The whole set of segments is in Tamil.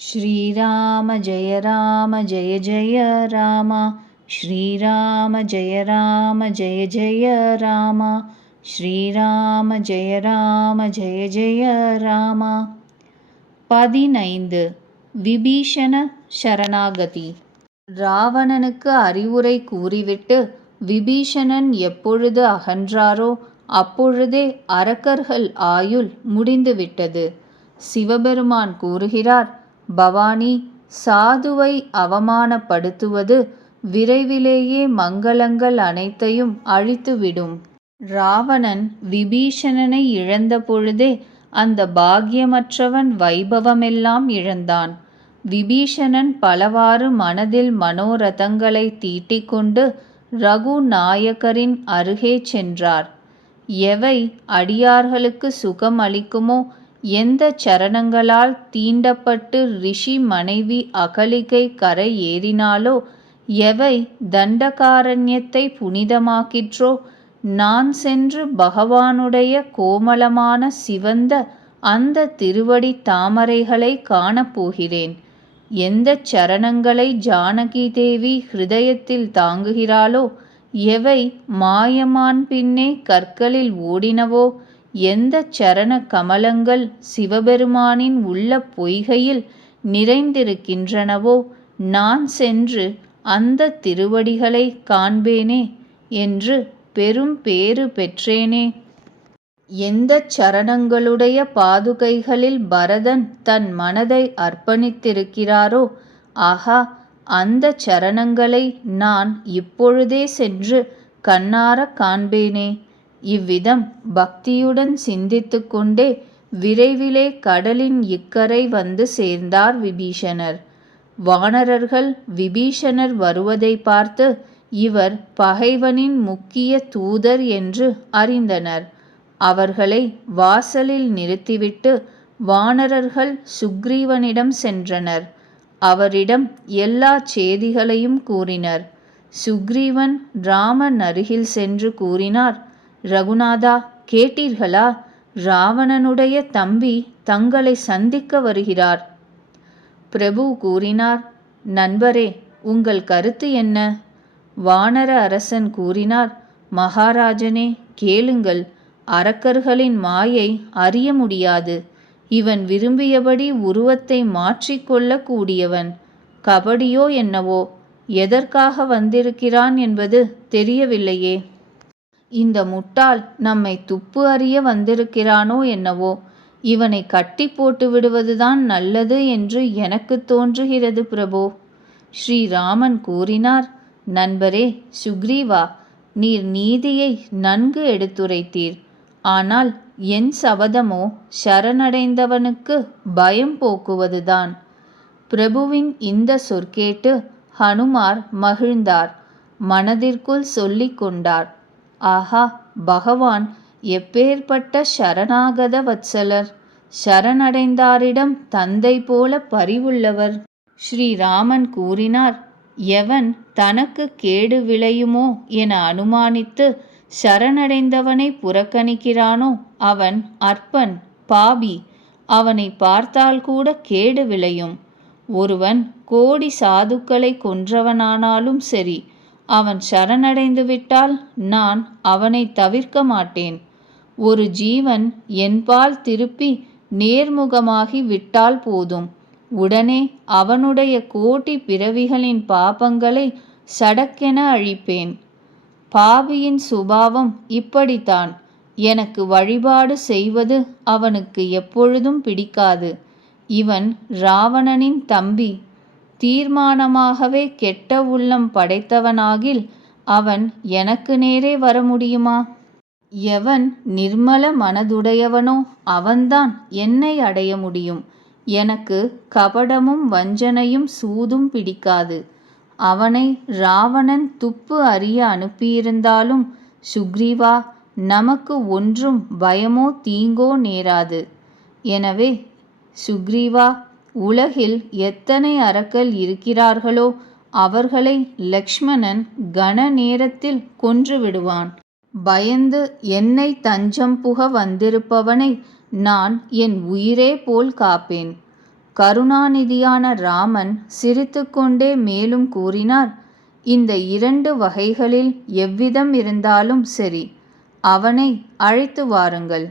श्रीराम जय जय राम। श्रीराम जय जय राम। श्रीराम जय जय राम। 15 விபீஷண சரணாகதி. ராவணனுக்கு அறிவுரை கூறிவிட்டு விபீஷணன் எப்பொழுது அகன்றாரோ அப்பொழுதே அரக்கர்கள் ஆயுள் முடிந்துவிட்டது. சிவபெருமான் கூறுகிறார், பவானி, சாதுவை அவமானப்படுத்துவது விரைவிலேயே மங்களங்கள் அனைத்தையும் அழித்துவிடும். ராவணன் விபீஷணனை இழந்த பொழுதே அந்த பாக்கியமற்றவன் வைபவமெல்லாம் இழந்தான். விபீஷணன் பலவாறு மனதில் மனோரதங்களை தீட்டிக்கொண்டு ரகுநாயகரின் அருகே சென்றார். எவை அடியார்களுக்கு சுகம் அளிக்குமோ, எந்த சரணங்களால் தீண்டப்பட்டு ரிஷி மனைவி அகலிகை கரை ஏறினாலோ, எவை தண்டகாரண்யத்தை புனிதமாக்கிற்றோ, நான் சென்று பகவானுடைய கோமளமான சிவந்த அந்த திருவடி தாமரைகளை காணப்போகிறேன். எந்த சரணங்களை ஜானகி தேவி ஹிருதயத்தில் தாங்குகிறாளோ, எவை மாயமான் பின்னே கற்களில் ஓடினவோ, எந்த சரண கமலங்கள் சிவபெருமானின் உள்ள பொய்கையில் நிறைந்திருக்கின்றனவோ, நான் சென்று அந்த திருவடிகளை காண்பேனே என்று பெரும் பேறு பெற்றேனே. எந்த சரணங்களுடைய பாதுகைகளில் பரதன் தன் மனதை அர்ப்பணித்திருக்கிறாரோ, ஆஹா, அந்த சரணங்களை நான் இப்பொழுதே சென்று கண்ணார காண்பேனே. இவ்விதம் பக்தியுடன் சிந்தித்து கொண்டே விரைவிலே கடலின் இக்கரை வந்து சேர்ந்தார் விபீஷணர். வானரர்கள் விபீஷணர் வருவதை பார்த்து இவர் பகைவனின் முக்கிய தூதர் என்று அறிந்தனர். அவர்களை வாசலில் நிறுத்திவிட்டு வானரர்கள் சுக்ரீவனிடம் சென்றனர். அவரிடம் எல்லா செய்திகளையும் கூறினர். சுக்ரீவன் ராமன் அருகில் சென்று கூறினார், ரகுநாதா, கேட்டீர்களா? ராவணனுடைய தம்பி தங்களை சந்திக்க வருகிறார். பிரபு கூறினார், நண்பரே, உங்கள் கருத்து என்ன? வானர அரசன் கூறினார், மகாராஜனே, கேளுங்கள். அரக்கர்களின் மாயை அறிய முடியாது. இவன் விரும்பியபடி உருவத்தை மாற்றிக்கொள்ள கூடியவன். கபடியோ என்னவோ, எதற்காக வந்திருக்கிறான் என்பது தெரியவில்லையே. இந்த முட்டாள் நம்மை துப்பு அறிய வந்திருக்கிறானோ என்னவோ. இவனை கட்டி போட்டு விடுவதுதான் நல்லது என்று எனக்கு தோன்றுகிறது பிரபு. ஸ்ரீராமன் கூறினார், நண்பரே சுக்ரீவா, நீர் நீதியை நன்கு எடுத்துரைத்தீர். ஆனால் என் சபதமோ சரணடைந்தவனுக்கு பயம் போக்குவதுதான். பிரபுவின் இந்த சொற்கேட்டு ஹனுமார் மகிழ்ந்தார். மனதிற்குள் சொல்லிக் கொண்டார், ஆஹா, பகவான் எப்பேற்பட்ட சரணாகத வத்சலர்! சரணடைந்தாரிடம் தந்தை போல பரிவுள்ளவர். ஸ்ரீராமன் கூறினார், எவன் தனக்கு கேடு விளையுமோ என அனுமானித்து சரணடைந்தவனை புறக்கணிக்கிறானோ அவன் அற்பன், பாபி. அவனை பார்த்தால் கூட கேடு விளையும். ஒருவன் கோடி சாதுக்களை கொன்றவனானாலும் சரி, அவன் சரணடைந்து விட்டால் நான் அவனை தவிர்க்க மாட்டேன். ஒரு ஜீவன் என்பால் திருப்பி நேர்முகமாகி விட்டால் போதும், உடனே அவனுடைய கோடி பிறவிகளின் பாபங்களை சடக்கென அழிப்பேன். பாவியின் சுபாவம் இப்படித்தான். எனக்கு வழிபாடு செய்வது அவனுக்கு எப்பொழுதும் பிடிக்காது. இவன் ராவணனின் தம்பி. தீர்மானமாகவே கெட்ட உள்ளம் படைத்தவனாகில் அவன் எனக்கு நேரே வர முடியுமா? எவன் நிர்மல மனதுடையவனோ அவன்தான் என்னை அடைய முடியும். எனக்கு கபடமும் வஞ்சனையும் சூதும் பிடிக்காது. அவனை ராவணன் துப்பு அறிய அனுப்பியிருந்தாலும் சுக்ரீவா, நமக்கு ஒன்றும் பயமோ தீங்கோ நேராது. எனவே சுக்ரீவா, உலகில் எத்தனை அரக்கர் இருக்கிறார்களோ அவர்களை லக்ஷ்மணன் கன நேரத்தில் கொன்று விடுவான். பயந்து என்னை தஞ்சம் புக வந்திருப்பவனை நான் என் உயிரே போல் காப்பேன். கருணாநிதியான ராமன் சிரித்துக்கொண்டே மேலும் கூறினார், இந்த 2 வகைகளில் எவ்விதம் இருந்தாலும் சரி, அவனை அழைத்து வாருங்கள்.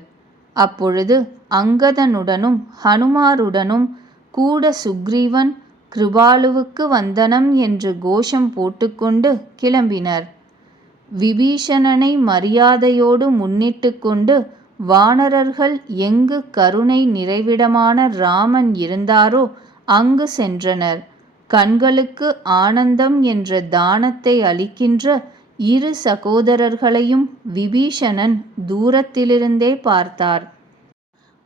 அப்பொழுது அங்கதனுடனும் ஹனுமாருடனும் கூட சுக்ரீவன் கிருபாலுவுக்கு வந்தனம் என்று கோஷம் போட்டுக்கொண்டு கிளம்பினர். விபீஷணனை மரியாதையோடு முன்னிட்டு கொண்டு வானரர்கள் எங்கு கருணை நிறைவிடமான ராமன் இருந்தாரோ அங்கு சென்றனர். கண்களுக்கு ஆனந்தம் என்ற தானத்தை அளிக்கின்ற 2 சகோதரர்களையும் விபீஷணன் தூரத்திலிருந்தே பார்த்தார்.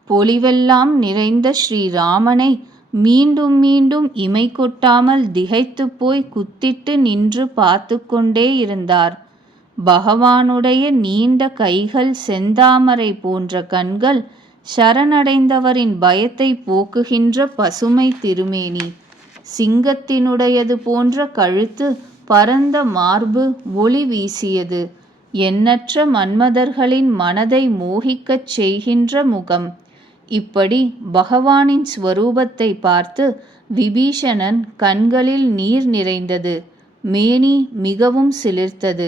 பொலிவெல்லாம் நிறைந்த ஸ்ரீராமனை மீண்டும் மீண்டும் இமை கொட்டாமல் திகைத்துப் போய் குத்திட்டு நின்று பார்த்து கொண்டே இருந்தார். பகவானுடைய நீண்ட கைகள், செந்தாமரை போன்ற கண்கள், சரணடைந்தவரின் பயத்தை போக்குகின்ற பசுமை திருமேனி, சிங்கத்தினுடையது போன்ற கழுத்து, பரந்த மார்பு ஒளி வீசியது, எண்ணற்ற மன்மதர்களின் மனதை மோகிக்கச் செய்கின்ற முகம். இப்படி பகவானின் ஸ்வரூபத்தை பார்த்து விபீஷணன் கண்களில் நீர் நிறைந்தது. மேனி மிகவும் சிலிர்த்தது.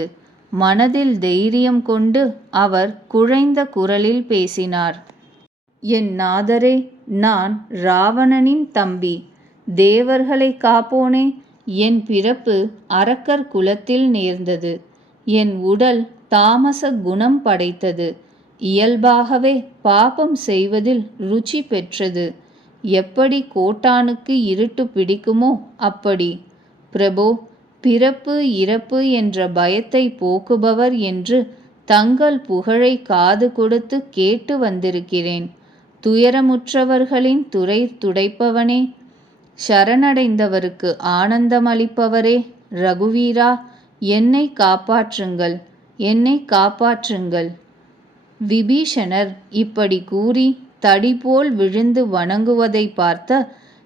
மனதில் தைரியம் கொண்டு அவர் குழைந்த குரலில் பேசினார். என் நாதரே, நான் ராவணனின் தம்பி. தேவர்களை காப்போனே, என் பிறப்பு அரக்கர் குலத்தில் நேர்ந்தது. என் உடல் தாமச குணம் படைத்தது. இயல்பாகவே பாபம் செய்வதில் ருச்சி பெற்றது. எப்படி கோட்டானுக்கு இருட்டு பிடிக்குமோ அப்படி. பிரபோ, பிறப்பு இறப்பு என்ற பயத்தை போக்குபவர் என்று தங்கள் புகழை காது கொடுத்து கேட்டு வந்திருக்கிறேன். துயரமுற்றவர்களின் துறை துடைப்பவனே, சரணடைந்தவருக்கு ஆனந்தமளிப்பவரே, ரகுவீரா, என்னை காப்பாற்றுங்கள், என்னை காப்பாற்றுங்கள். விபீஷணர் இப்படி கூறி தடிபோல் விழுந்து வணங்குவதை பார்த்த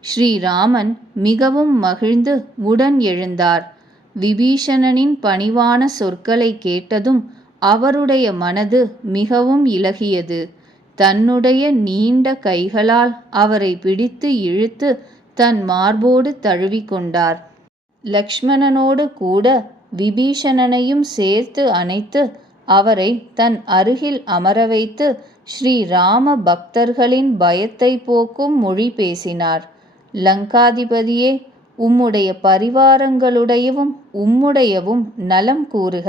ஸ்ரீராமன் மிகவும் மகிழ்ந்து உடன் எழுந்தார். விபீஷணனின் பணிவான சொற்களை கேட்டதும் அவருடைய மனது மிகவும் இளகியது. தன்னுடைய நீண்ட கைகளால் அவரை பிடித்து இழுத்து தன் மார்போடு தழுவிக்கொண்டார். லக்ஷ்மணனோடு கூட விபீஷணனையும் சேர்த்து அணைத்து அவரை தன் அருகில் அமர வைத்து ஸ்ரீராம பக்தர்களின் பயத்தை போக்கும் மொழி பேசினார். லங்காதிபதியே, உம்முடைய பரிவாரங்களுடையவும் உம்முடையவும் நலம் கூறுக.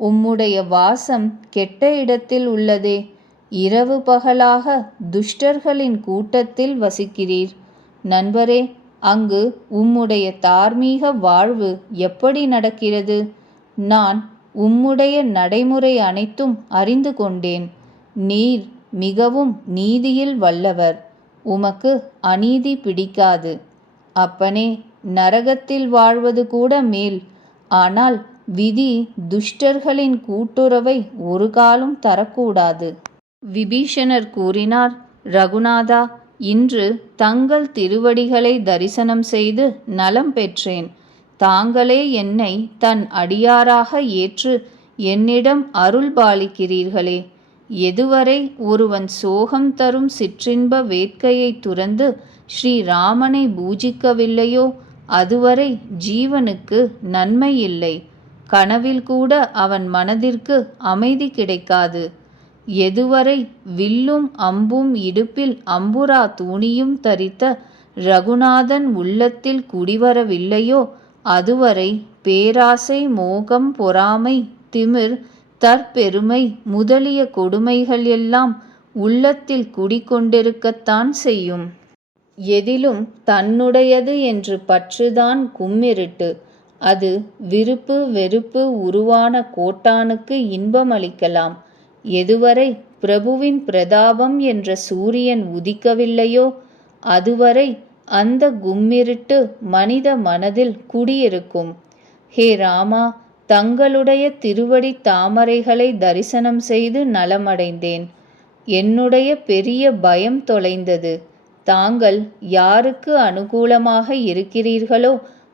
உம்முடைய வாசம் கெட்ட இடத்தில் உள்ளதே. இரவு பகலாக துஷ்டர்களின் கூட்டத்தில் வசிக்கிறீர். நண்பரே, அங்கு உம்முடைய தார்மீக வாழ்வு எப்படி நடக்கிறது? நான் உம்முடைய நடைமுறை அனைத்தும் அறிந்து கொண்டேன். நீர் மிகவும் நீதியில் வல்லவர். உமக்கு அநீதி பிடிக்காது. அப்பனே, நரகத்தில் வாழ்வது கூட மேல். ஆனால் விதி துஷ்டர்களின் கூட்டுறவை ஒரு காலும் தரக்கூடாது. விபீஷணர் கூறினார், ரகுநாதா, இன்று தங்கள் திருவடிகளை தரிசனம் செய்து நலம் பெற்றேன். தாங்களே என்னை தன் அடியாராக ஏற்று என்னிடம் அருள் பாலிக்கிறீர்களே. எதுவரை ஒருவன் சோகம் தரும் சிற்றின்ப வேட்கையை துறந்து ஸ்ரீராமனை பூஜிக்கவில்லையோ அதுவரை ஜீவனுக்கு நன்மை இல்லை. கனவில் கூட அவன் மனதிற்கு அமைதி கிடைக்காது. எதுவரை வில்லும் அம்பும் இடுப்பில் அம்புரா தூணியும் தரித்த ரகுநாதன் உள்ளத்தில் குடிவரவில்லையோ அதுவரை பேராசை, மோகம், பொறாமை, திமிர், தற்பெருமை முதலிய கொடுமைகள் எல்லாம் உள்ளத்தில் குடிகொண்டிருக்கத்தான் செய்யும். எதிலும் தன்னுடையது என்று பற்றுதான் கும்மிருட்டு. அது விருப்பு வெறுப்பு உருவான கோட்டானுக்கு இன்பமளிக்கலாம். எதுவரை பிரபுவின் பிரதாபம் என்ற சூரியன் உதிக்கவில்லையோ அதுவரை அந்த கும்மிருட்டு மனித மனதில் குடியிருக்கும். ஹே ராமா, தங்களுடைய திருவடி தாமரைகளை தரிசனம் செய்து நலமடைந்தேன். என்னுடைய பெரிய பயம் தொலைந்தது. தாங்கள் யாருக்கு அனுகூலமாக இருக்கிறீர்களோ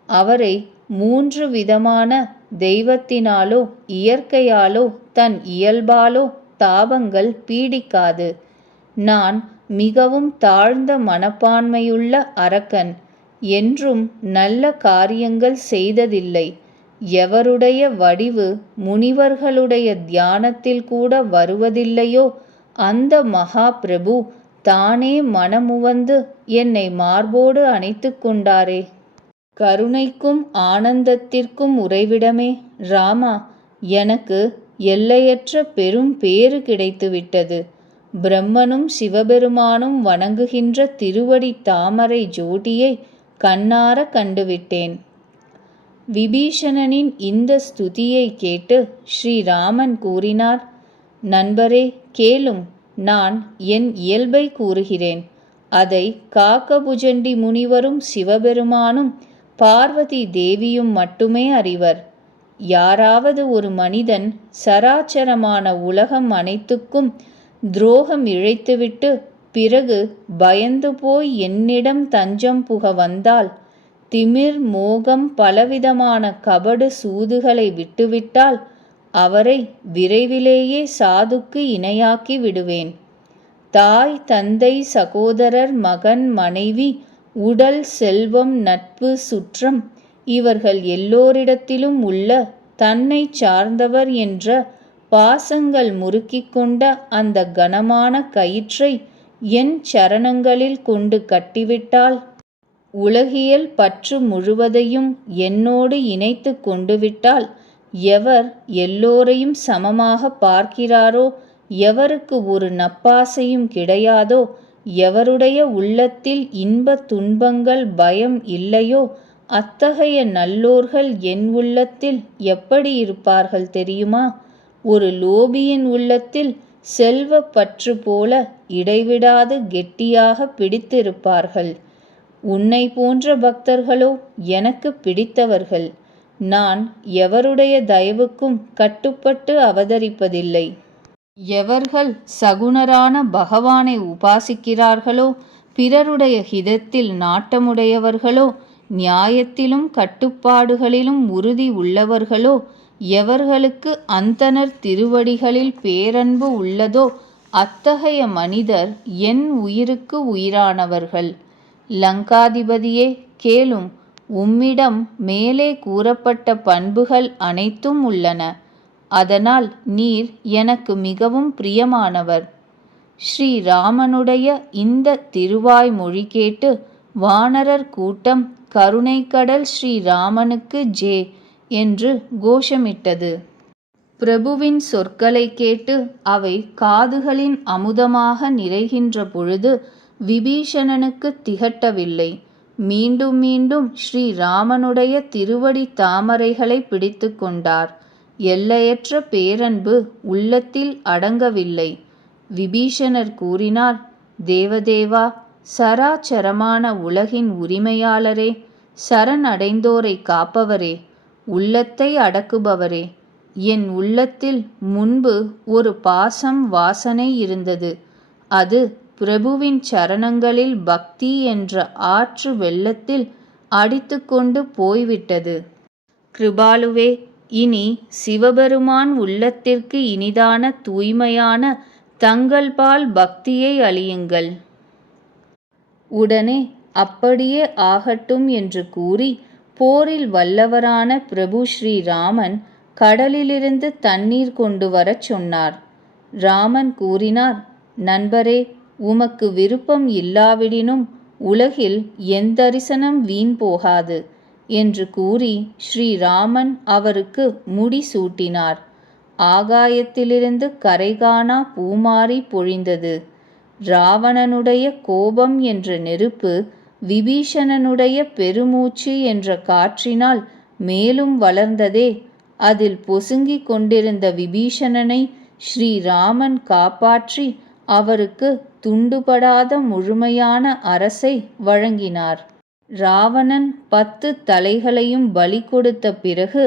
அவரை 3 விதமான தெய்வத்தினாலோ இயற்கையாலோ தன் இயல்பாலோ தாபங்கள் பீடிக்காது. நான் மிகவும் தாழ்ந்த மனப்பான்மையுள்ள அரக்கன் என்றும் நல்ல காரியங்கள் செய்ததில்லை. எவருடைய வடிவு முனிவர்களுடைய தியானத்தில் கூட வருவதில்லையோ அந்த மகா பிரபு தானே மனமுவந்து என்னை மார்போடு அணைத்து கொண்டாரே. கருணைக்கும் ஆனந்தத்திற்கும் உறைவிடமே ராமா, எனக்கு எல்லையற்ற பெரும் பேறு கிடைத்துவிட்டது. பிரம்மனும் சிவபெருமானும் வணங்குகின்ற திருவடி தாமரை ஜோடியை கண்ணார கண்டுவிட்டேன். விபீஷணனின் இந்த ஸ்துதியை கேட்டு ஸ்ரீராமன் கூறினார், நண்பரே கேளும், நான் என் இயல்பை கூறுகிறேன். அதை காக்கபுஜண்டி முனிவரும் சிவபெருமானும் பார்வதி தேவியும் மட்டுமே அறிவர். யாராவது ஒரு மனிதன் சராச்சரமான உலகம் அனைத்துக்கும் துரோகம் இழைத்துவிட்டு பிறகு பயந்து போய் என்னிடம் தஞ்சம் புக வந்தால், திமிர் மோகம் பலவிதமான கபடு சூதுகளை விட்டுவிட்டால் அவரை விரைவிலேயே சாதுக்கு இணையாக்கி விடுவேன். தாய் தந்தை சகோதரர் மகன் மனைவி உடல் செல்வம் நட்பு சுற்றம் இவர்கள் எல்லோரிடத்திலும் உள்ள தன்னை சார்ந்தவர் என்ற பாசங்கள் முறுக்கிக் கொண்ட அந்த கனமான கயிற்றை என் சரணங்களில் கொண்டு கட்டிவிட்டால், உலகியல் பற்று முழுவதையும் என்னோடு இணைத்து கொண்டு விட்டால், எவர் எல்லோரையும் சமமாக பார்க்கிறாரோ, எவருக்கு ஒரு நப்பாசையும் கிடையாதோ, எவருடைய உள்ளத்தில் இன்ப துன்பங்கள் பயம் இல்லையோ, அத்தகைய நல்லோர்கள் என் உள்ளத்தில் எப்படி இருப்பார்கள் தெரியுமா? ஒரு லோபியின் உள்ளத்தில் செல்வ பற்று போல இடைவிடாது கெட்டியாக பிடித்திருப்பார்கள். உன்னை போன்ற பக்தர்களோ எனக்கு பிடித்தவர்கள். நான் எவருடைய தயவுக்கும் கட்டுப்பட்டு அவதரிப்பதில்லை. எவர்கள் சகுணரான பகவானை உபாசிக்கிறார்களோ, பிறருடைய ஹிதத்தில் நாட்டமுடையவர்களோ, நியாயத்திலும் கட்டுப்பாடுகளிலும் உறுதி உள்ளவர்களோ, எவர்களுக்கு அந்தணர் திருவடிகளில் பேரன்பு உள்ளதோ அத்தகைய மனிதர் என் உயிருக்கு உயிரானவர்கள். லங்காதிபதியே கேளும், உம்மிடம் மேலே கூறப்பட்ட பண்புகள் அனைத்தும் உள்ளன. அதனால் நீர் எனக்கு மிகவும் பிரியமானவர். ஸ்ரீராமனுடைய இந்த திருவாய்மொழி கேட்டு வானரர் கூட்டம் கருணைக்கடல் ஸ்ரீராமனுக்கு ஜே என்று கோஷமிட்டது. பிரபுவின் சொற்களை கேட்டு அவை காதுகளின் அமுதமாக நிறைகின்ற பொழுது விபீஷணனுக்கு திகட்டவில்லை. மீண்டும் மீண்டும் ஸ்ரீராமனுடைய திருவடி தாமரைகளை பிடித்து கொண்டார். எல்லையற்ற பேரன்பு உள்ளத்தில் அடங்கவில்லை. விபீஷணர் கூறினார், தேவதேவா, சராச்சரமான உலகின் உரிமையாளரே, சரணடைந்தோரை காப்பவரே, உள்ளத்தை அடக்குபவரே, என் உள்ளத்தில் முன்பு ஒரு பாசம் வாசனை இருந்தது. அது பிரபுவின் சரணங்களில் பக்தி என்ற ஆற்று வெள்ளத்தில் அடித்து கொண்டு போய்விட்டது. கிருபாலுவே, இனி சிவபெருமான் உள்ளத்திற்கு இனிதான தூய்மையான தங்கள்பால் பக்தியை அளியுங்கள். உடனே அப்படியே ஆகட்டும் என்று கூறி போரில் வல்லவரான பிரபு ஸ்ரீராமன் கடலிலிருந்து தண்ணீர் கொண்டு வரச் சொன்னார். ராமன் கூறினார், நண்பரே, உமக்கு விருப்பம் இல்லாவிடினும் உலகில் எந்தரிசனம் வீண் போகாது என்று கூறி ஸ்ரீராமன் அவருக்கு முடி சூட்டினார். ஆகாயத்திலிருந்து கரைகாணா பூமாரி பொழிந்தது. ராவணனுடைய கோபம் என்ற நெருப்பு விபீஷணனுடைய பெருமூச்சு என்ற காற்றினால் மேலும் வளர்ந்ததே. அதில் பொசுங்கிக் கொண்டிருந்த விபீஷணனை ஸ்ரீராமன் காப்பாற்றி அவருக்கு துண்டுபடாத முழுமையான அரசை வழங்கினார். ராவணன் 10 தலைகளையும் பலி கொடுத்த பிறகு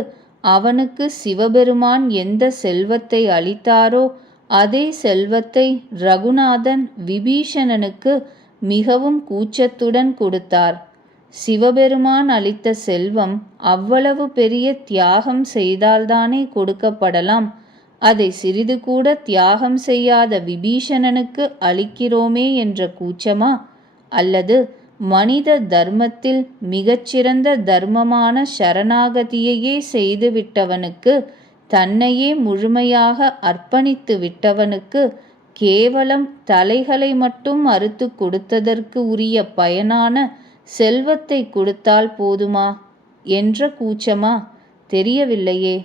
அவனுக்கு சிவபெருமான் எந்த செல்வத்தை அளித்தாரோ அதே செல்வத்தை ரகுநாதன் விபீஷணனுக்கு மிகவும் கூச்சத்துடன் கொடுத்தார். சிவபெருமான் அளித்த செல்வம் அவ்வளவு பெரிய தியாகம் செய்தால்தானே கொடுக்கப்படலாம். அதை சிறிது கூட தியாகம் செய்யாத விபீஷணனுக்கு அளிக்கிறோமே என்ற கூச்சமா? அல்லது மனித தர்மத்தில் மிகச்சிறந்த தர்மமான சரணாகதியையே செய்து விட்டவனுக்கு, தன்னையே முழுமையாக அர்ப்பணித்து விட்டவனுக்கு கேவலம் தலைகளை மட்டும் அறுத்து கொடுத்ததற்கு உரிய பயனான செல்வத்தை கொடுத்தால் போதுமா என்ற கூச்சமா? தெரியவில்லையே.